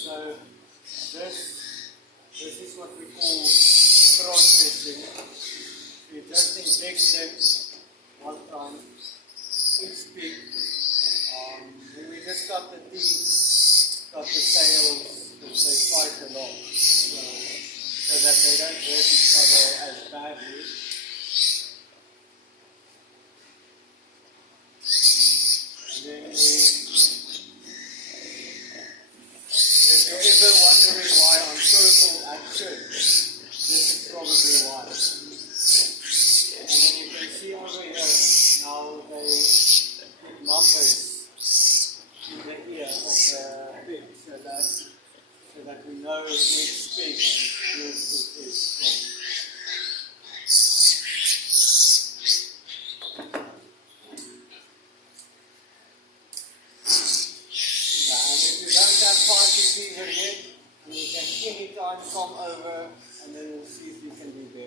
So this is what we call processing. We just inject them one time, each pig. Then we just cut the teeth, cut the tails, which they fight a lot, so that they don't hurt each other as badly. And then if you're ever wondering why I'm purple at church, this is probably why. And then you can see over here, now they put numbers in the ear of the pig so that we know which pig it is from. And if you don't have party fever yet, you can anytime come over and then we'll see if you can be better.